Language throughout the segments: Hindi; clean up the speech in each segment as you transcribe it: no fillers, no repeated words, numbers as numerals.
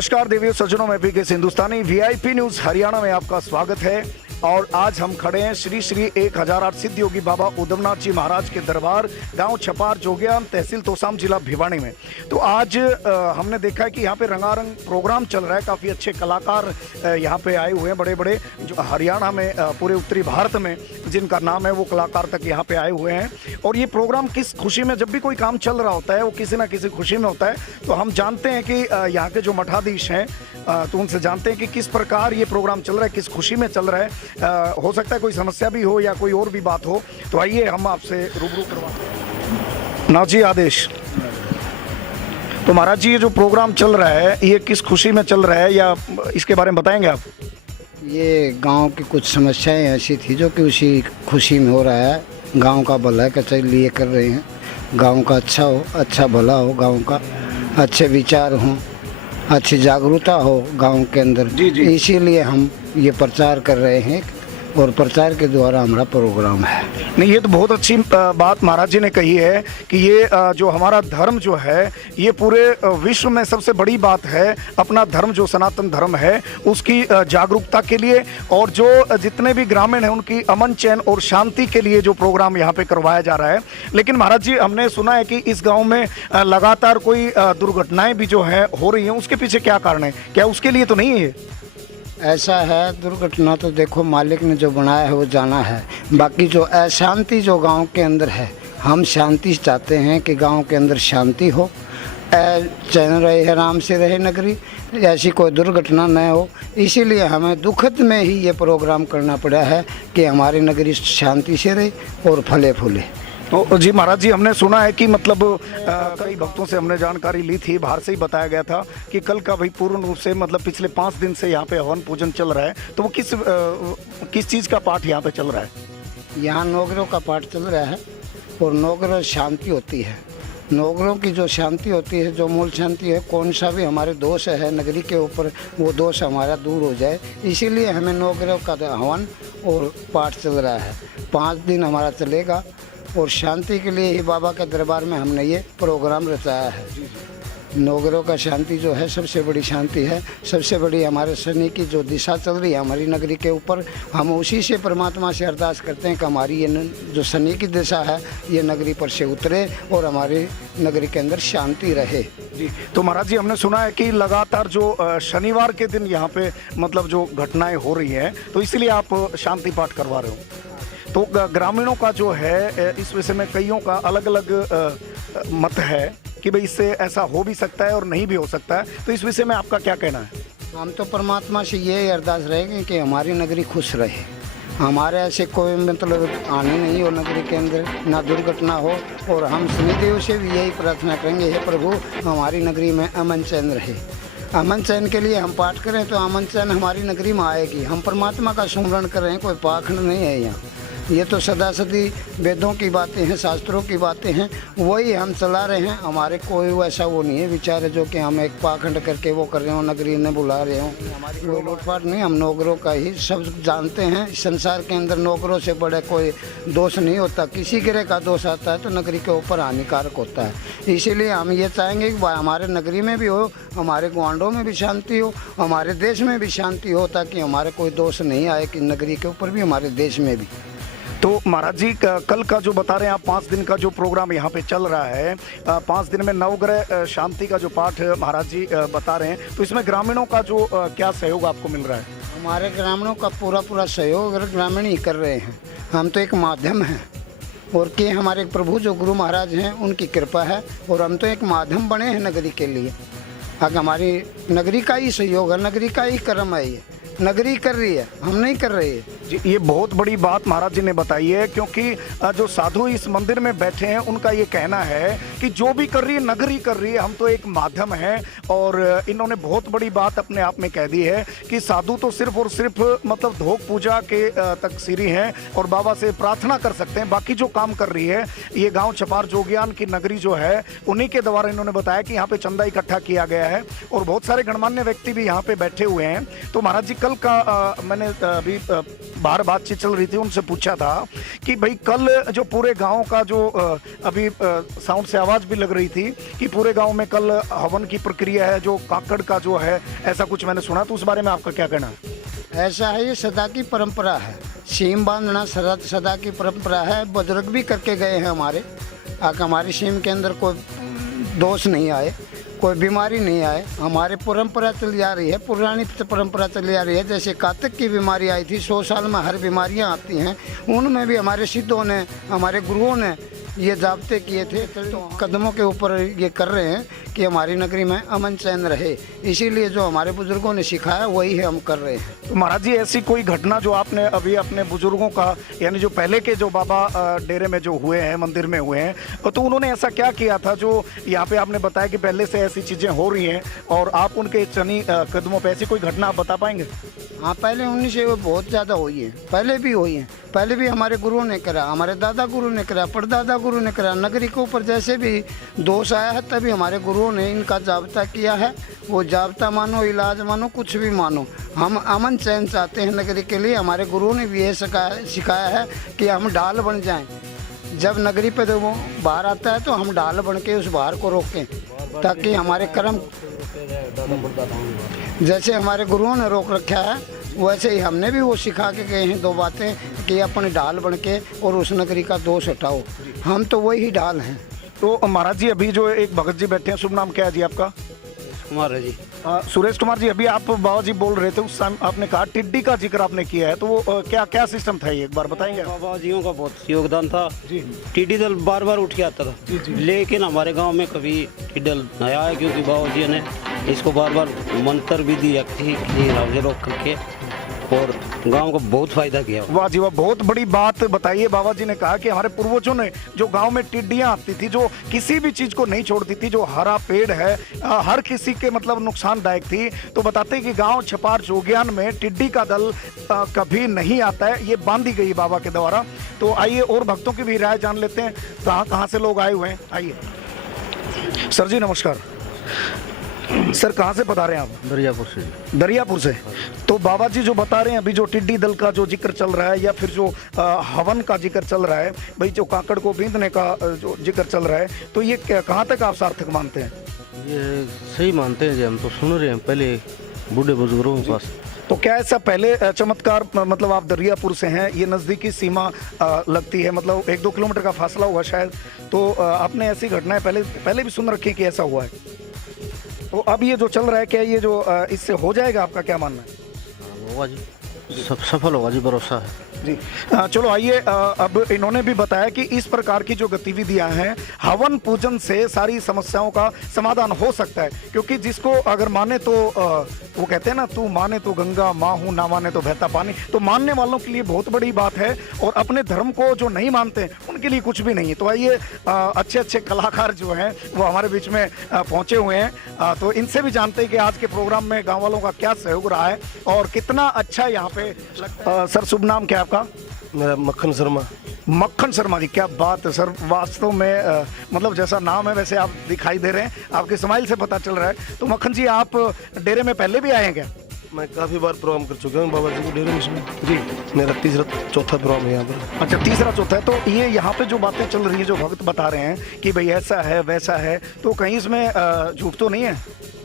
नमस्कार देवियों सज्जनों, मैं पी के हिंदुस्तानी वीआईपी न्यूज हरियाणा में आपका स्वागत है। और आज हम खड़े हैं श्री श्री 1008 सिद्ध योगी बाबा उद्धवनाथ जी महाराज के दरबार, गांव छपार, जोगियान, तहसील तोसाम, जिला भिवानी में। तो आज हमने देखा है कि यहाँ पे रंगारंग प्रोग्राम चल रहा है। काफ़ी अच्छे कलाकार यहाँ पे आए हुए हैं, बड़े बड़े, जो हरियाणा में, पूरे उत्तरी भारत में जिनका नाम है, वो कलाकार तक यहाँ पे आए हुए हैं। और ये प्रोग्राम किस खुशी में, जब भी कोई काम चल रहा होता है वो किसी ना किसी खुशी में होता है। तो हम जानते हैं कि यहाँ के जो मठाधीश हैं, तो उनसे जानते हैं कि किस प्रकार ये प्रोग्राम चल रहा है, किस खुशी में चल रहा है। हो सकता है कोई समस्या भी हो या कोई और भी बात हो, तो आइए हम आपसे रूबरू करवाते हैं। ना जी, आदेश। तो महाराज जी, ये जो प्रोग्राम चल रहा है ये किस खुशी में चल रहा है, या इसके बारे में बताएंगे आप? ये गांव की कुछ समस्याएं ऐसी थी जो कि उसी खुशी में हो रहा है। गांव का भला के लिए कर रहे हैं। गांव का अच्छा हो, अच्छा भला हो, गांव का अच्छे विचार हों, अच्छी जागरूकता हो गांव के अंदर। जी जी। इसीलिए हम ये प्रचार कर रहे हैं और प्रचार के द्वारा हमारा प्रोग्राम है। नहीं, ये तो बहुत अच्छी बात महाराज जी ने कही है कि ये जो हमारा धर्म जो है, ये पूरे विश्व में सबसे बड़ी बात है। अपना धर्म जो सनातन धर्म है उसकी जागरूकता के लिए, और जो जितने भी ग्रामीण हैं उनकी अमन चैन और शांति के लिए जो प्रोग्राम यहाँ पे करवाया जा रहा है। लेकिन महाराज जी, हमने सुना है कि इस गाँव में लगातार कोई दुर्घटनाएं भी जो है हो रही हैं, उसके पीछे क्या कारण है? क्या उसके लिए तो नहीं है? ऐसा है, दुर्घटना तो देखो मालिक ने जो बनाया है वो जाना है। बाकी जो अशांति जो गांव के अंदर है, हम शांति चाहते हैं कि गांव के अंदर शांति हो, चैन रहे, आराम से रहे नगरी, ऐसी कोई दुर्घटना न हो। इसीलिए हमें दुखद में ही ये प्रोग्राम करना पड़ा है कि हमारी नगरी शांति से रहे और फले फूले। तो जी महाराज जी, हमने सुना है कि मतलब कई भक्तों से हमने जानकारी ली थी, बाहर से ही बताया गया था कि कल का भाई पूर्ण रूप से, मतलब पिछले 5 दिन से यहाँ पे हवन पूजन चल रहा है। तो वो किस चीज़ का पाठ यहाँ पे चल रहा है? यहाँ नौगरों का पाठ चल रहा है और नौगरों शांति होती है। नौगरों की जो शांति होती है, जो मूल शांति है, कौन सा भी हमारे दोष है नगरी के ऊपर, वो दोष हमारा दूर हो जाए। इसीलिए हमें नौगरों का हवन और पाठ चल रहा है। 5 दिन हमारा चलेगा और शांति के लिए ही बाबा के दरबार में हमने ये प्रोग्राम रचाया है। नौगरों का शांति जो है सबसे बड़ी शांति है। सबसे बड़ी हमारे शनि की जो दिशा चल रही है हमारी नगरी के ऊपर, हम उसी से परमात्मा से अरदास करते हैं कि हमारी ये जो शनि की दिशा है ये नगरी पर से उतरे और हमारी नगरी के अंदर शांति रहे। जी। तो महाराज जी, हमने सुना है कि लगातार जो शनिवार के दिन यहाँ पे मतलब जो घटनाएं हो रही हैं, तो इसलिए आप शांति पाठ करवा रहे हो। तो ग्रामीणों का जो है इस विषय में कईयों का अलग अलग मत है कि भाई इससे ऐसा हो भी सकता है और नहीं भी हो सकता है। तो इस विषय में आपका क्या कहना है? हम तो परमात्मा से ये अरदास रहेंगे कि हमारी नगरी खुश रहे, हमारे ऐसे कोई मतलब आने नहीं हो नगरी के अंदर, ना दुर्घटना हो। और हम शनिदेव से भी यही प्रार्थना करेंगे, हे प्रभु हमारी नगरी में अमन चैन रहे। अमन चैन के लिए हम पाठ करें तो अमन चैन हमारी नगरी में आएगी। हम परमात्मा का सुमरण कर रहे हैं, कोई पाखंड नहीं है यहाँ। ये तो सदा सदी वेदों की बातें हैं, शास्त्रों की बातें हैं, वही हम चला रहे हैं। हमारे कोई वैसा वो नहीं है विचार है जो कि हम एक पाखंड करके वो कर रहे हो, नगरी ने बुला रहे हो। हमारी कोई लूटपाट नहीं, हम नौकरों का ही सब जानते हैं। संसार के अंदर नौकरों से बड़े कोई दोष नहीं होता। किसी गिरे का दोष आता है तो नगरी के ऊपर हानिकारक होता है। इसीलिए हम ये चाहेंगे कि हमारे नगरी में भी हो, हमारे ग्वांडों में भी शांति हो, हमारे देश में भी शांति हो, ताकि हमारे कोई दोष नहीं आए कि नगरी के ऊपर भी, हमारे देश में भी। तो महाराज जी, कल का जो बता रहे हैं आप, 5 दिन का जो प्रोग्राम यहाँ पे चल रहा है, 5 दिन में नवग्रह शांति का जो पाठ महाराज जी बता रहे हैं, तो इसमें ग्रामीणों का जो क्या सहयोग आपको मिल रहा है? हमारे ग्रामीणों का पूरा सहयोग ग्रामीण ही कर रहे हैं। हम तो एक माध्यम हैं और कि हमारे प्रभु जो गुरु महाराज हैं उनकी कृपा है, और हम तो एक माध्यम बने हैं नगरी के लिए। अगर हमारी नगरी का ही सहयोग है, नगरी का ही कर्म है, ये नगरी कर रही है, हम नहीं कर रहे हैं। जी, ये बहुत बड़ी बात महाराज जी ने बताई है, क्योंकि जो साधु इस मंदिर में बैठे हैं उनका ये कहना है कि जो भी कर रही है नगरी कर रही है, हम तो एक माध्यम है। और इन्होंने बहुत बड़ी बात अपने आप में कह दी है कि साधु तो सिर्फ और सिर्फ मतलब धोक पूजा के तक सीरी हैं और बाबा से प्रार्थना कर सकते हैं। बाकी जो काम कर रही है ये गाँव छपार जोगियान की नगरी जो है, उन्हीं के द्वारा इन्होंने बताया कि यहाँ पे चंदा इकट्ठा किया गया है और बहुत सारे गणमान्य व्यक्ति भी यहाँ पे बैठे हुए हैं। तो महाराज जी, कल का मैंने अभी बाहर बातचीत चल रही थी, उनसे पूछा था कि भाई कल जो पूरे गांव का जो अभी साउंड से आवाज़ भी लग रही थी कि पूरे गांव में कल हवन की प्रक्रिया है, जो काकड़ का जो है, ऐसा कुछ मैंने सुना, तो उस बारे में आपका क्या कहना है? ऐसा है, ये सदा की परंपरा है। सीम बांधना सदा की परंपरा है। बुजुर्ग भी करके गए हैं हमारे, हमारी सीम के अंदर कोई दोष नहीं आए, कोई बीमारी नहीं आए। हमारे परंपरा चली आ रही है, पुरानी परंपरा चली आ रही है। जैसे कातक की बीमारी आई थी, 100 साल में हर बीमारियां आती हैं, उनमें भी हमारे सिद्धों ने, हमारे गुरुओं ने ये जाब्ते किए थे। तो कदमों के ऊपर ये कर रहे हैं कि हमारी नगरी में अमन चैन रहे, इसीलिए जो हमारे बुजुर्गों ने सिखाया वही है हम कर रहे हैं। तो महाराज जी, ऐसी कोई घटना जो आपने अभी अपने बुजुर्गों का, यानी जो पहले के जो बाबा डेरे में जो हुए हैं, मंदिर में हुए हैं, तो उन्होंने ऐसा क्या किया था जो यहाँ पे आपने बताया कि पहले से ऐसी चीज़ें हो रही हैं और आप उनके चनी कदमों पर, ऐसी कोई घटना आप बता पाएंगे? हाँ, पहले उन्हीं से वो बहुत ज़्यादा हुई है, पहले भी हुई है। पहले भी हमारे गुरुओं ने करा, हमारे दादा गुरु ने करा, परदादा गुरु ने करा। नगरी के ऊपर जैसे भी दोष आया है तभी हमारे गुरुओं ने इनका जाब्ता किया है। वो जाब्ता मानो, इलाज मानो, कुछ भी मानो, हम अमन चैन चाहते हैं नगरी के लिए। हमारे गुरुओं ने भी ये सिखाया है कि हम ढाल बन जाएं। जब नगरी पे वो बाहर आता है तो हम ढाल बन के उस बाहर को रोकें, ताकि हमारे कर्म, जैसे हमारे गुरुओं ने रोक रखा है वैसे ही हमने भी वो सिखा के गए हैं 2 बातें कि अपने ढाल बन के और उस नगरी का दोष हटाओ। हम तो वही ढाल हैं। तो महाराज जी, अभी जो एक भगत जी बैठे हैं, शुभ नाम क्या है जी आपका? कुमार है जी। सुरेश कुमार जी, अभी आप बाबा जी बोल रहे थे, उस टाइम आपने कहा टिड्डी का जिक्र आपने किया है, तो वो क्या क्या सिस्टम था, ये एक बार बताएंगे? बाबा जियों का बहुत योगदान था जी। टिड्डी दल बार बार उठ के आता था जी जी। लेकिन हमारे गांव में कभी टिड्डी दल नहीं आया, क्योंकि बाबा जी ने इसको बार बार मंत्र भी दिया कि रोक करके, और गांव को बहुत फायदा किया। वाह जी वाह, बहुत बड़ी बात बताइए। बाबा जी ने कहा कि हमारे पूर्वजों ने जो गांव में टिड्डियां आती थी, जो किसी भी चीज को नहीं छोड़ती थी, जो हरा पेड़ है हर किसी के मतलब नुकसानदायक थी, तो बताते हैं कि गांव छपार जोगियान में टिड्डी का दल कभी नहीं आता है, ये बांधी गई बाबा के द्वारा। तो आइए और भक्तों की भी राय जान लेते हैं, कहाँ से लोग आए हुए हैं। आइए सर जी, नमस्कार सर, कहाँ से बता रहे हैं आप? दरियापुर से। दरियापुर से। तो बाबा जी जो बता रहे हैं अभी, जो टिड्डी दल का जो जिक्र चल रहा है, या फिर जो हवन का जिक्र चल रहा है, भाई जो काकड़ को बींधने का जो जिक्र चल रहा है, तो ये कहाँ तक आप सार्थक मानते हैं? ये सही मानते हैं जी, हम तो सुन रहे हैं पहले बूढ़े बुजुर्गों के पास। तो क्या ऐसा पहले चमत्कार, मतलब आप दरियापुर से हैं, ये नज़दीकी सीमा लगती है, मतलब 1-2 किलोमीटर का फासला हुआ शायद, तो आपने ऐसी घटनाएं पहले भी सुन रखी कि ऐसा हुआ है? तो अब ये जो चल रहा है, क्या ये जो इससे हो जाएगा, आपका क्या मानना है? होगा जी, सब सफल होगा जी, भरोसा है जी। चलो आइए, अब इन्होंने भी बताया कि इस प्रकार की जो गतिविधियां हैं, हवन पूजन से सारी समस्याओं का समाधान हो सकता है, क्योंकि जिसको अगर माने तो वो कहते हैं ना, तू माने तो गंगा माँ हूँ, ना माने तो बहता पानी। तो मानने वालों के लिए बहुत बड़ी बात है, और अपने धर्म को जो नहीं मानते उनके लिए कुछ भी नहीं है। तो आइए, अच्छे अच्छे कलाकार जो हैं वो हमारे बीच में पहुंचे हुए हैं, तो इनसे भी जानते हैं कि आज के प्रोग्राम में गाँव वालों का क्या सहयोग रहा है और कितना अच्छा यहाँ पे सर, शुभ नाम क्या आपका? मेरा मक्खन शर्मा। मक्खन शर्मा जी, क्या बात है सर, वास्तव में मतलब जैसा नाम है वैसे आप दिखाई दे रहे हैं, आपके स्माइल से पता चल रहा है। तो मक्खन जी, आप डेरे में पहले भी आए हैं क्या? मैं काफ़ी बार प्रोग्राम कर चुका हूँ बाबा जी के डेरे में जी। मेरा 3रा-4था प्रोग्राम है यहाँ पर। अच्छा, 3रा-4था है। तो ये यहाँ पे जो बातें चल रही है, जो भक्त बता रहे हैं कि भाई ऐसा है वैसा है, तो कहीं इसमें झूठ तो नहीं है?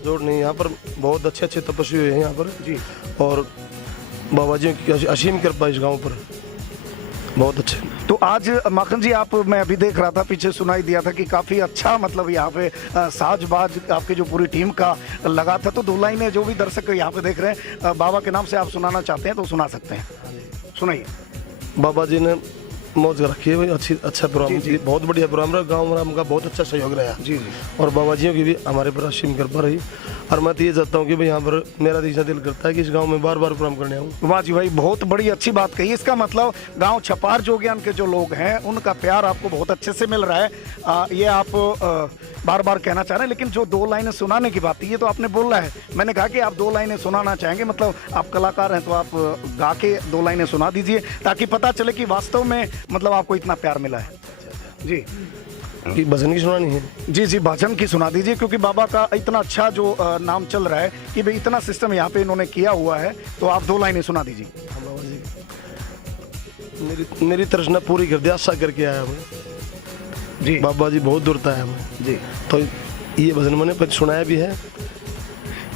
झूठ नहीं, यहाँ पर बहुत अच्छे अच्छे तपस्वी हुए हैं यहाँ पर जी, और बाबा जी की असीम कृपा इस गाँव पर बहुत अच्छे। तो आज माखन जी, आप, मैं अभी देख रहा था, पीछे सुनाई दिया था कि काफ़ी अच्छा, मतलब यहाँ पे साजबाज आपकी जो पूरी टीम का लगा था। तो 2 लाइनें जो भी दर्शक यहाँ पे देख रहे हैं, बाबा के नाम से आप सुनाना चाहते हैं तो सुना सकते हैं, सुनाइए। बाबा जी ने मौज रखी है, अच्छा प्रोग्राम, बहुत बढ़िया प्रोग्राम रहा, गाँव का बहुत अच्छा सहयोग रहा जी जी। और बाबा जियों की भी हमारे पर असीम कृपा रही, और मैं तो ये चाहता हूँ कि भाई यहाँ पर मेरा दिल करता है कि इस गांव में बार बार प्रोग्राम करने आऊँ। वाह जी भाई, बहुत बड़ी अच्छी बात कही। इसका मतलब गांव छपार जोगियान के जो लोग हैं उनका प्यार आपको बहुत अच्छे से मिल रहा है, ये आप बार बार कहना चाह रहे हैं। लेकिन जो 2 लाइनें सुनाने की बात थी, ये तो आपने बोला है, मैंने कहा कि आप 2 लाइनें सुनाना चाहेंगे, मतलब आप कलाकार हैं तो आप गा के 2 लाइनें सुना दीजिए, ताकि पता चले कि वास्तव में मतलब आपको इतना प्यार मिला है जी। कि भजन की सुनानी है? जी जी, भजन की सुना दीजिए, क्योंकि बाबा का इतना अच्छा जो नाम चल रहा है कि भाई इतना सिस्टम यहाँ पे इन्होंने किया हुआ है, तो आप 2 लाइनें सुना दीजिए। मेरी तृष्णा पूरी कर दिया, आशा करके आया मैं जी बाबा जी, बहुत दूर आया मैं। जी। तो ये भजन मैंने सुनाया भी है,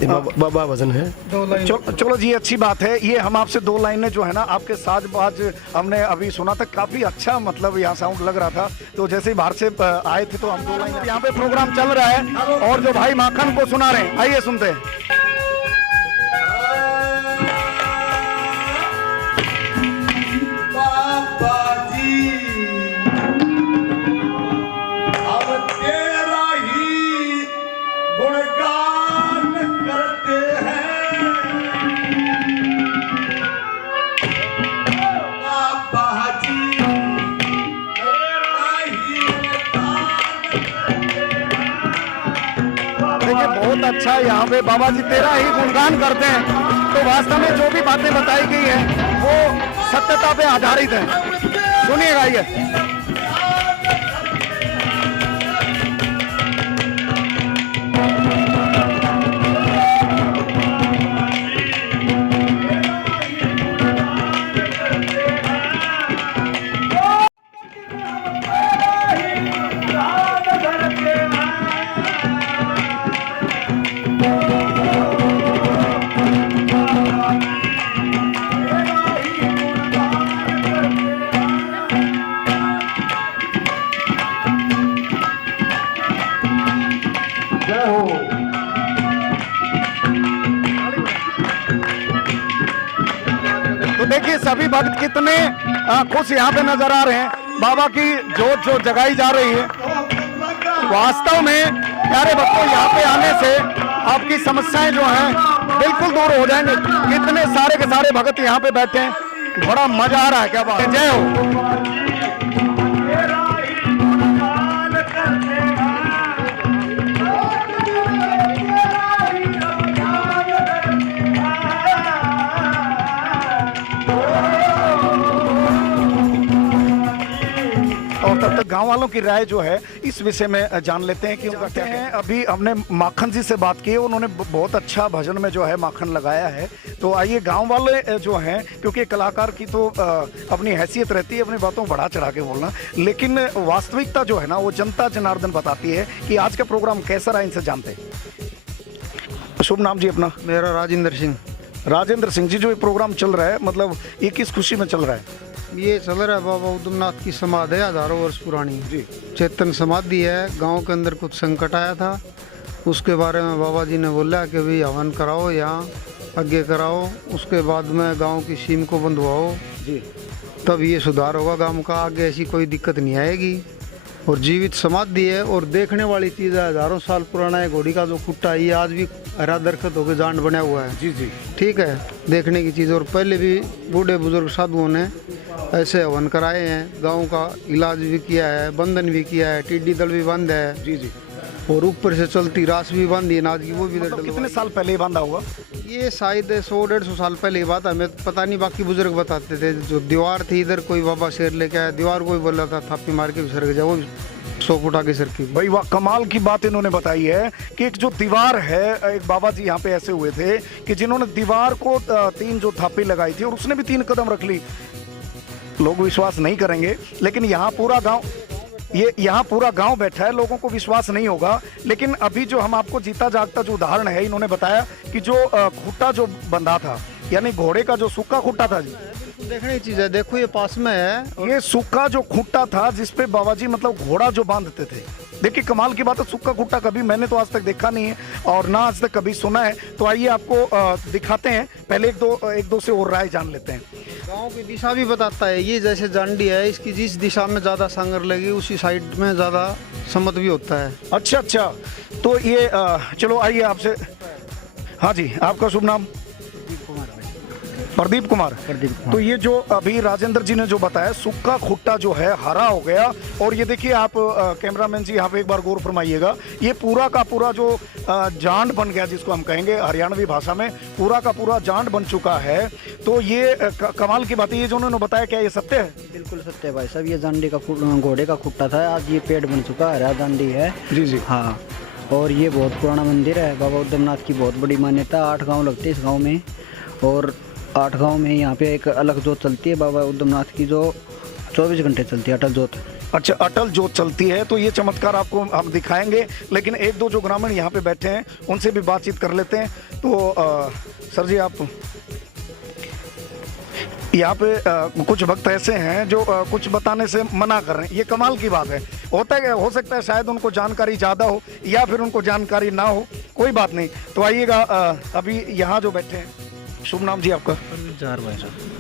ये बाबा भजन है। चलो जी, अच्छी बात है। ये हम आपसे 2 लाइनें जो है ना आपके साज बाज हमने अभी सुना था, काफी अच्छा मतलब यहाँ साउंड लग रहा था। तो जैसे ही बाहर से आए थे तो हम 2 लाइनें, यहाँ पे प्रोग्राम चल रहा है और जो भाई माखन को सुना रहे हैं, आइए सुनते हैं। बहुत अच्छा, यहाँ पे बाबा जी तेरा ही गुणगान करते हैं। तो वास्तव में जो भी बातें बताई गई है वो सत्यता पे आधारित है। सुनिएगा ये। तो देखिए सभी भक्त कितने खुश यहाँ पे नजर आ रहे हैं। बाबा की जोत जो जगाई जा रही है, वास्तव में प्यारे भक्तों, यहाँ पे आने से आपकी समस्याएं जो हैं बिल्कुल दूर हो जाएंगे। कितने सारे के सारे भक्त यहाँ पे बैठे हैं, बड़ा मजा आ रहा है। क्या बात है, जय हो। और तब तक गांव वालों की राय जो है इस विषय में जान लेते हैं कि क्या हैं। अभी हमने माखन जी से बात की, उन्होंने बहुत अच्छा भजन में जो है माखन लगाया है। तो आइए गांव वाले जो हैं, क्योंकि कलाकार की तो अपनी हैसियत रहती है अपनी बातों बढ़ा चढ़ा के बोलना, लेकिन वास्तविकता जो है ना वो जनता जनार्दन बताती है कि आज का प्रोग्राम कैसा रहा, इनसे जानते हैं। शुभ नाम जी अपना? मेरा राजेंद्र सिंह। राजेंद्र सिंह जी, जो ये प्रोग्राम चल रहा है मतलब ये किस खुशी में चल रहा है? ये चल रहा है बाबा उदमनाथ की समाधि है, हजारों वर्ष पुरानी जी। चेतन समाधि है। गांव के अंदर कुछ संकट आया था, उसके बारे में बाबा जी ने बोला कि भाई हवन कराओ, यहाँ आगे कराओ, उसके बाद में गांव की सीम को बंधवाओ जी, तब ये सुधार होगा गांव का। आगे ऐसी कोई दिक्कत नहीं आएगी। और जीवित समाधि है और देखने वाली चीज़ है, हजारों साल पुराना है। घोड़ी का जो खुट्टा ये आज भी हरा दरख्त होकर जांड बना हुआ है। जी जी, ठीक है, देखने की चीज़। और पहले भी बूढ़े बुजुर्ग साधुओं ने ऐसे हवन कराए हैं, गांव का इलाज भी किया है, बंधन भी किया है, टिड्डी दल भी बंद है। जी जी। और ऊपर से चलती रास भी बांधी है नाज की, वो भी मतलब कितने साल पहले बांधा होगा? ये शायद 100-150 साल पहले की बात है, हमें पता नहीं, बाकी बुजुर्ग बताते थे। जो दीवार थी इधर, कोई बाबा शेर लेके आया, दीवार को ही बोला था थापी मार के सरक जाओ, 100 फुट आगे सरकी। भाई वाह, कमाल की बात इन्होंने बताई है कि एक जो दीवार है, एक बाबा जी यहाँ पे ऐसे हुए थे कि जिन्होंने दीवार को 3 जो थापी लगाई थी और उसने भी 3 कदम रख ली। लोग विश्वास नहीं करेंगे, लेकिन यहाँ पूरा गांव, ये यहाँ पूरा गांव बैठा है, लोगों को विश्वास नहीं होगा। लेकिन अभी जो हम आपको जीता जागता जो उदाहरण है, इन्होंने बताया कि जो खुट्टा जो बंधा था, यानी घोड़े का जो सूखा खुट्टा था जी, देखने की चीज़ है। देखो ये पास में है, ये सूखा जो खुट्टा था जिसपे बाबा जी मतलब घोड़ा जो बांधते थे। देखिए कमाल की बात है, सूखा खुट्टा कभी मैंने तो आज तक देखा नहीं है और ना आज तक कभी सुना है। तो आइए आपको दिखाते हैं, पहले एक दो से और राय जान लेते हैं। गांव की दिशा भी बताता है। ये जैसे जांडी है, इसकी जिस दिशा में ज़्यादा सांगर लगी उसी साइड में ज़्यादा सम्मत भी होता है। अच्छा अच्छा, तो ये चलो आइए आपसे, हाँ जी, आपका शुभ नाम? प्रदीप कुमार। तो ये जो अभी राजेंद्र जी ने जो बताया, सूखा खुट्टा जो है हरा हो गया। और ये देखिए आप कैमरामैन जी यहाँ पे एक बार गौर फरमाइएगा, ये पूरा का पूरा जो जांड बन गया, जिसको हम कहेंगे हरियाणवी भाषा में पूरा का पूरा जांड बन चुका है। तो ये कमाल की बात है, ये जो उन्होंने बताया, क्या ये सत्य है? बिल्कुल सत्य है भाई साहब। ये जांडी का घोड़े का खुट्टा था, आज ये पेड़ बन चुका है, हरा जांडी है। जी जी, हाँ। और ये बहुत पुराना मंदिर है, बाबा उदमनाथ की बहुत बड़ी मान्यता। 8 गाँव लगते हैं इस गाँव में। और 8 गांव में यहाँ पे एक अलग जोत चलती है बाबा उद्धमनाथ की, जो 24 घंटे चलती है, अटल जोत। अच्छा, अटल जोत चलती है, तो ये चमत्कार आपको हम दिखाएंगे, लेकिन एक दो जो ग्रामीण यहाँ पे बैठे हैं उनसे भी बातचीत कर लेते हैं। तो सर जी, आप यहाँ पे कुछ भक्त ऐसे हैं जो कुछ बताने से मना कर रहे हैं, ये कमाल की बात है। होता है, हो सकता है शायद उनको जानकारी ज़्यादा हो या फिर उनको जानकारी ना हो, कोई बात नहीं। तो आइएगा, अभी यहाँ जो बैठे हैं, शुभ नाम जी आपका?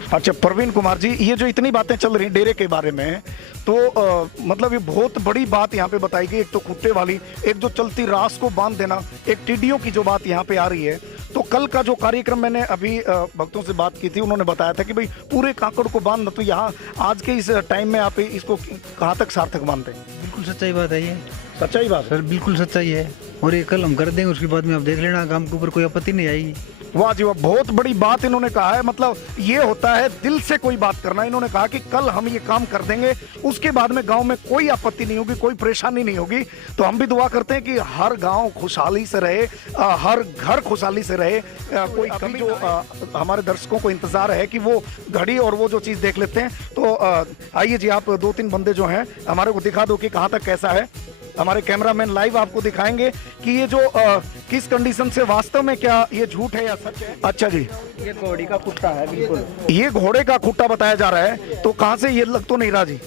अच्छा, प्रवीण कुमार जी, ये जो इतनी बातें चल रही डेरे के बारे में, तो मतलब ये बहुत बड़ी बात यहाँ पे बताई गई। एक तो खुट्टे वाली, एक जो चलती रास को बांध देना, एक टिड्डियों की जो बात यहाँ पे आ रही है। तो कल का जो कार्यक्रम मैंने अभी भक्तों से बात की थी, उन्होंने बताया था कि भाई पूरे काकड़ को बांधना, तो यहाँ आज के इस टाइम में आप इसको कहाँ तक सार्थक मानते हैं? बिल्कुल सच्चाई बात है ये, सच्चाई बात सर, बिल्कुल सच्चाई है। और ये कल हम कर देंगे, उसके बाद में आप देख लेना, काम के ऊपर कोई आपत्ति नहीं आएगी। वाह जी वाह, बहुत बड़ी बात इन्होंने कहा है। मतलब ये होता है दिल से कोई बात करना। इन्होंने कहा कि कल हम ये काम कर देंगे, उसके बाद में गांव में कोई आपत्ति नहीं होगी, कोई परेशानी नहीं होगी। तो हम भी दुआ करते हैं कि हर गांव खुशहाली से रहे, हर घर खुशहाली से रहे। कोई कभी जो हमारे दर्शकों को इंतजार है कि वो घड़ी और वो जो चीज़ देख लेते हैं। तो आइए जी, आप 2-3 बंदे जो हैं हमारे को दिखा दो कि कहाँ तक कैसा है। हमारे कैमरामैन लाइव आपको दिखाएंगे कि ये जो किस कंडीशन से, वास्तव में क्या ये झूठ है या सच है। अच्छा जी, ये घोड़ी का खुट्टा है, बिल्कुल ये घोड़े का खुट्टा बताया जा रहा है, तो कहाँ से, ये लग तो नहीं रहा जी।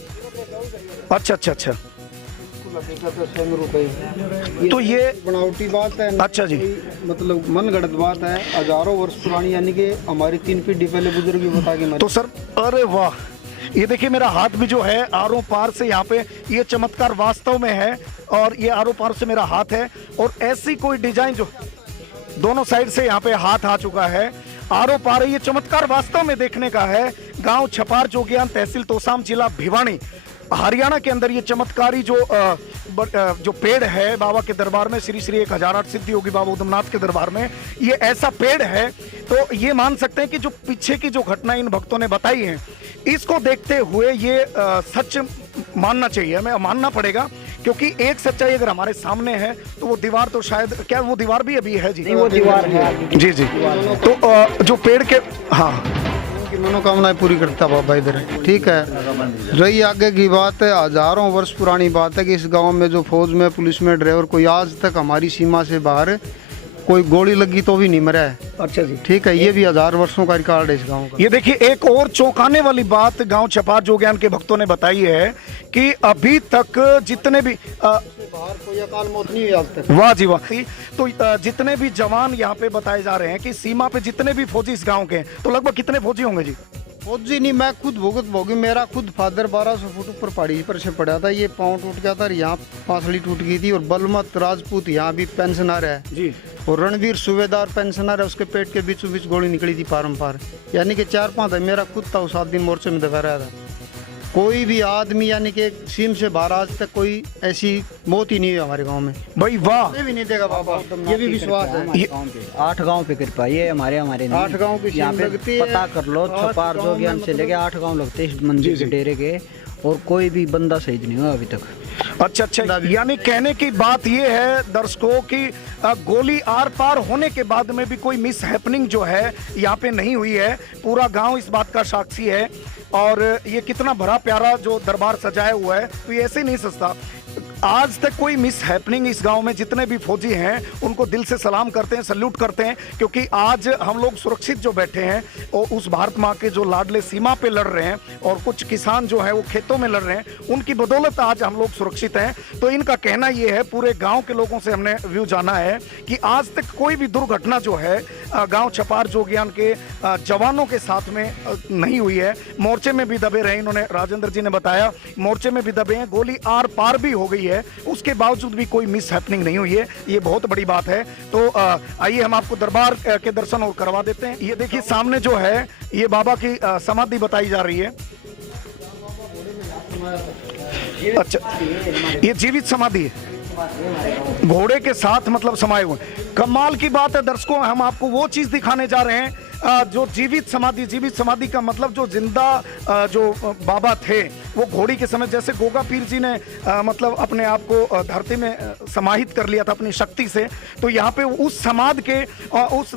अच्छा अच्छा अच्छा, तो ये बनावटी बात है। अच्छा जी, मतलब मन गढ़ंत बात है, हजारों वर्ष पुरानी, यानी कि हमारी 3 पीढ़ी पहले बुजुर्ग भी बता के मरे। तो सर, अरे वाह, ये देखिए मेरा हाथ भी जो है आरों पार से, यहाँ पे ये चमत्कार वास्तव में है, और ये आरों पार से मेरा हाथ है, और ऐसी कोई डिजाइन जो दोनों साइड से यहाँ पे हाथ आ चुका है, आरों पार, ये चमत्कार वास्तव में देखने का है। गांव छपार जोगियान, तहसील तोसाम, जिला भिवानी, हरियाणा के अंदर ये चमत्कारी जो पेड़ है बाबा के दरबार में, श्री श्री 1008 सिद्धि योगी बाबा उद्धमनाथ के दरबार में, ये ऐसा पेड़ है। तो ये मान सकते हैं कि जो पीछे की जो घटना इन भक्तों ने बताई है, इसको देखते हुए ये सच मानना चाहिए, हमें मानना पड़ेगा, क्योंकि एक सच्चाई अगर हमारे सामने है तो वो दीवार तो शायद, क्या वो दीवार भी अभी है जी? नहीं, वो दीवार है जी जी। तो जो पेड़ के, हाँ, की मनोकामनाएं पूरी करता बाबा इधर, ठीक है। रही आगे की बात है, हजारों वर्ष पुरानी बात है कि इस गांव में जो फौज में, पुलिस में ड्राइवर, कोई आज तक हमारी सीमा से बाहर कोई गोली लगी तो भी नहीं मरा है। अच्छा जी, ठीक है, ये भी 1000 वर्षों का रिकॉर्ड है इस गांव का। ये देखिए, एक और चौंकाने वाली बात गांव छपार जोगियान के भक्तों ने बताई है कि अभी तक जितने भी बाहर कोई अकाल मौत नहीं हुई आज तक। वाह जी वाह। तो जितने भी जवान यहाँ पे बताए जा रहे हैं कि सीमा पे जितने भी फौजी इस गांव के हैं, तो लगभग कितने फौजी होंगे जी? फौजी नहीं, मैं खुद भुगत भोगी, मेरा खुद फादर 1200 फुट ऊपर पहाड़ी पर से पड़ा था, ये पाँव टूट गया था, यहाँ पांसली टूट गई थी। और बलमत राजपूत यहाँ भी पेंशनर है जी, और रणवीर सूबेदार पेंशनर है, उसके पेट के बीचों बीच गोली निकली थी पारंपार, यानी कि 4-5 है। मेरा खुद था, उस 7 दिन मोर्चे में दबा रहा था। कोई भी आदमी यानी कि सीम से बाहर आज तक कोई ऐसी मौत ही नहीं हुई हमारे गांव में। भाई वाह, ये भी नहीं देगा बाबा, ये भी विश्वास है। ये 8 गांव पे कृपा, ये हमारे नहीं। 8 गांव की यहाँ सीम पे लगती है, पता कर लो, 8 छपार गांव जोगियान में से लेके 8 गांव लगते हैं इस मंदिर के डेरे के, और कोई भी बंदा शहीद नहीं हुआ अभी तक। अच्छा अच्छा, यानी कहने की बात ये है दर्शकों की गोली आर पार होने के बाद में भी कोई मिस हैपनिंग जो है यहाँ पे नहीं हुई है। पूरा गांव इस बात का साक्षी है। और ये कितना भरा प्यारा जो दरबार सजाया हुआ है, तो ये ऐसे नहीं सस्ता। आज तक कोई मिस हैपनिंग इस गांव में, जितने भी फौजी हैं उनको दिल से सलाम करते हैं, सल्यूट करते हैं, क्योंकि आज हम लोग सुरक्षित जो बैठे हैं और उस भारत माँ के जो लाडले सीमा पे लड़ रहे हैं, और कुछ किसान जो है वो खेतों में लड़ रहे हैं, उनकी बदौलत आज हम लोग सुरक्षित हैं। तो इनका कहना ये है, पूरे गांव के लोगों से हमने व्यू जाना है कि आज तक कोई भी दुर्घटना जो है गांव छपार जोगियान के जवानों के साथ में नहीं हुई है। मोर्चे में भी दबे रहे, इन्होंने, राजेंद्र जी ने बताया, मोर्चे में भी दबे हैं, गोली आर पार भी हो गई है, उसके बावजूद भी कोई मिस हैपनिंग नहीं हुई है। ये बहुत बड़ी बात है। तो आइए हम आपको दरबार के दर्शन और करवा देते हैं। ये देखिए सामने जो है ये बाबा की समाधि बताई जा रही है। अच्छा, ये जीवित समाधि है, घोड़े के साथ मतलब समाये हुए। कमाल की बात है दर्शकों, हम आपको वो चीज दिखाने जा रहे हैं जो जीवित समाधि का मतलब जो जिंदा जो बाबा थे वो घोड़ी के समय जैसे गोगा पीर जी ने मतलब अपने आप को धरती में समाहित कर लिया था अपनी शक्ति से, तो यहाँ पे उस समाधि के उस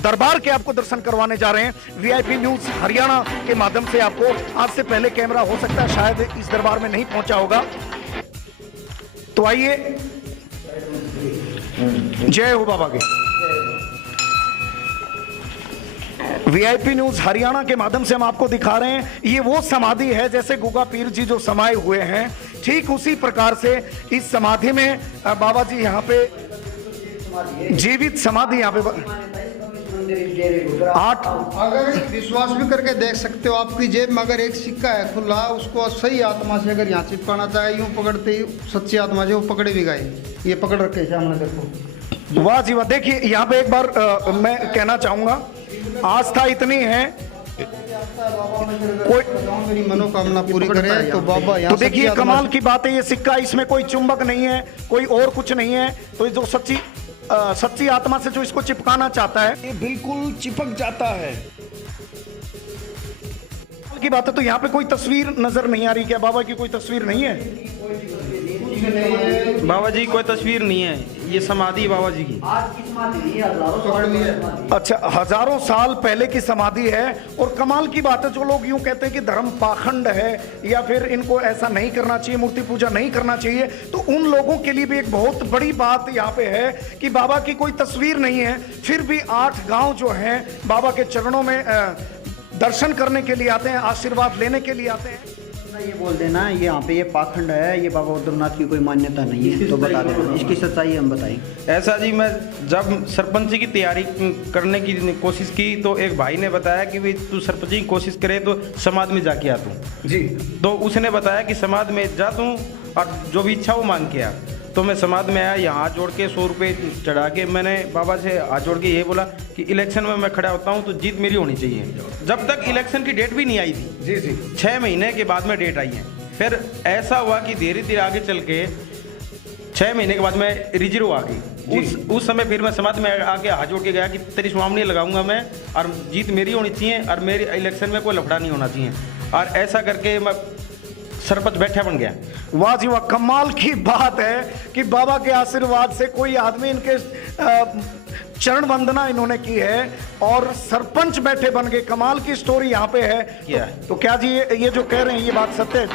दरबार के आपको दर्शन करवाने जा रहे हैं। वीआईपी न्यूज हरियाणा के माध्यम से आपको आज से पहले कैमरा हो सकता है शायद इस दरबार में नहीं पहुंचा होगा, तो आइए, जय हो बाबा के। वीआईपी न्यूज हरियाणा के माध्यम से हम आपको दिखा रहे हैं, ये वो समाधि है जैसे गुगा पीर जी जो समाये हुए हैं, ठीक उसी प्रकार से इस समाधि में बाबा जी यहाँ पे जीवित समाधि यहाँ पे 8 अगर विश्वास भी करके देख सकते हो, आपकी जेब में अगर एक सिक्का है खुला, उसको सही आत्मा से अगर यहाँ चिपकाना चाहे, यूं पकड़ते ही सच्ची आत्मा से वो पकड़े भी गए। ये पकड़ रखे सामने देखो। वाह जी वाह। देखिए यहाँ पे एक बार मैं कहना चाहूंगा, आस्था इतनी है, कोई मेरी मनोकामना पूरी करे तो बाबा यहाँ। तो देखिए कमाल की बात है, ये सिक्का, इसमें कोई चुंबक नहीं है, कोई और कुछ नहीं है, तो जो सच्ची आत्मा से जो इसको चिपकाना चाहता है ये बिल्कुल चिपक जाता है। की बात है, तो यहाँ पे कोई तस्वीर नजर नहीं आ रही, क्या बाबा की कोई तस्वीर नहीं है? बाबा जी कोई तस्वीर नहीं है, ये समाधि बाबा जी की। अच्छा, हजारों साल पहले की समाधि है। और कमाल की बात है, जो लोग यूं कहते हैं कि धर्म पाखंड है या फिर इनको ऐसा नहीं करना चाहिए, मूर्ति पूजा नहीं करना चाहिए, तो उन लोगों के लिए भी एक बहुत बड़ी बात यहाँ पे है कि बाबा की कोई तस्वीर नहीं है, फिर भी 8 गांव जो हैं बाबा के चरणों में दर्शन करने के लिए आते हैं, आशीर्वाद लेने के लिए आते हैं। ये बोल देना ये यहाँ पे ये पाखंड है, ये बाबा उद्धवनाथ की कोई मान्यता नहीं है, तो बता देना इसकी सच्चाई हम बताएं। ऐसा जी, मैं जब सरपंच की तैयारी करने की कोशिश की तो एक भाई ने बताया कि भाई तू सरपंच की कोशिश करे तो समाज में जाके आ तू जी। तो उसने बताया कि समाज में जा तू और जो भी इच्छा वो मांग के आ। तो मैं समाज में आया, यहाँ हाथ जोड़ के 100 रुपये चढ़ा के मैंने बाबा से हाथ जोड़ के ये बोला कि इलेक्शन में मैं खड़ा होता हूँ तो जीत मेरी होनी चाहिए। जब तक इलेक्शन की डेट भी नहीं आई थी जी जी, 6 महीने के बाद में डेट आई है। फिर ऐसा हुआ कि धीरे धीरे आगे चल के 6 महीने के बाद में रिजर्व आ गई। उस समय फिर मैं समाज में आके हाथ जोड़ के गया कि तेरी स्वामी लगाऊंगा मैं और जीत मेरी होनी चाहिए और मेरी इलेक्शन में कोई लफड़ा नहीं होना चाहिए, और ऐसा करके मैं सरपंच बैठा बन गया। वाह जी वाह, कमाल की बात है कि बाबा के आशीर्वाद से कोई आदमी इनके चरण वंदना इन्होंने की है और सरपंच बैठे बन गए। कमाल की स्टोरी यहाँ पे है। तो क्या जी ये जो कह रहे हैं ये बात सत्य है?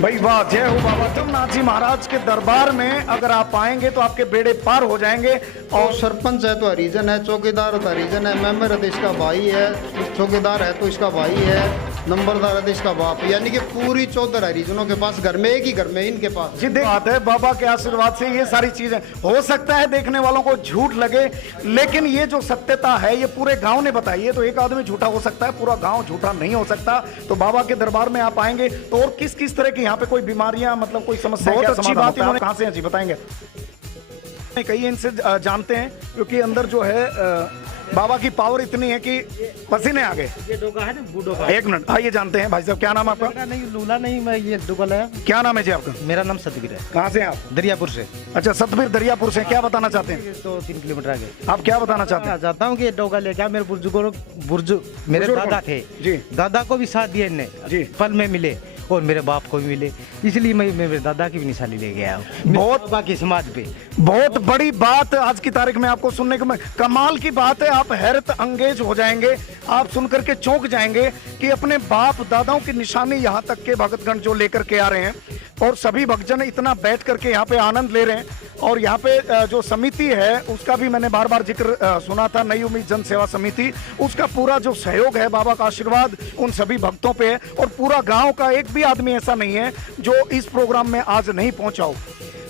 भाई वाह, जय हो बाबा उद्धवनाथ जी महाराज के दरबार में अगर आप आएंगे तो आपके बेड़े पार हो जाएंगे। और सरपंच है तो हरिजन है, चौकीदार है तो हरिजन है, मेंबर है तो इसका भाई है, चौकीदार है तो इसका भाई है, नंबरदार है तो इसका बाप, यानी कि पूरी 14 हरिजनों के पास घर में, एक ही घर में इनके पास। जी बात है, बाबा के आशीर्वाद से ये सारी चीजें हो सकता है देखने वालों को झूठ लगे, लेकिन ये जो सत्यता है ये पूरे गांव ने बताई है। तो एक आदमी झूठा हो सकता है, पूरा गांव झूठा नहीं हो सकता। तो बाबा के दरबार में आप आएंगे तो और किस किस तरह की यहाँ पे कोई बीमारियां, मतलब कोई समस्या, बहुत अच्छी बात इन्होंने कहाँ से हैं जी बताएंगे? कई इनसे जानते हैं क्योंकि अंदर जो है बाबा की पावर इतनी है कि पसीने आ गए। ये डोगा है ना, बूढ़ो का। एक मिनट, आइए जानते हैं भाई साहब, क्या नाम आपका? नहीं लूला नहीं, मैं ये डुगल है। क्या नाम है जी आपका? मेरा नाम सतबीर है। कहाँ से हैं आप? दरियापुर से। अच्छा, सतबीर दरियापुर से। क्या बताना चाहते हैं? 2-3 किलोमीटर आगे। आप क्या बताना चाहते हैं? चाहता हूँ कि डोगा ले गया, मेरे बुजुर्ग मेरे दादा थे जी, दादा को भी साथ दिया इनने जी, फल में मिले और मेरे बाप को भी मिले, इसलिए मैं मेरे दादा की भी निशानी ले गया हूँ बहुत बाकी समाज पे। बहुत बड़ी बात आज की तारीख में आपको सुनने को कमाल की बात है। आप हैरत अंगेज हो जाएंगे, आप सुनकर के चौंक जाएंगे कि अपने बाप दादाओं की निशानी यहाँ तक के भक्तगण जो लेकर के आ रहे हैं और सभी भक्तजन इतना बैठ करके यहाँ पे आनंद ले रहे हैं। और यहाँ पे जो समिति है उसका भी मैंने बार बार जिक्र सुना था, नई उम्मीद जन सेवा समिति, उसका पूरा जो सहयोग है, बाबा का आशीर्वाद उन सभी भक्तों पे है। और पूरा गांव का एक भी आदमी ऐसा नहीं है जो इस प्रोग्राम में आज नहीं पहुंचा हो।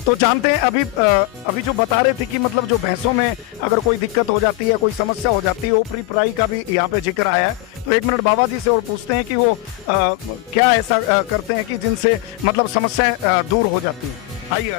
तो जानते हैं अभी जो बता रहे थे कि मतलब जो भैंसों में अगर कोई दिक्कत हो जाती है, कोई समस्या हो जाती है, ओपरी प्राई का भी यहाँ पे जिक्र आया है। तो एक मिनट बाबा जी से और पूछते हैं कि वो क्या ऐसा करते हैं कि जिनसे मतलब समस्याएं दूर हो जाती हैं। आइएगा।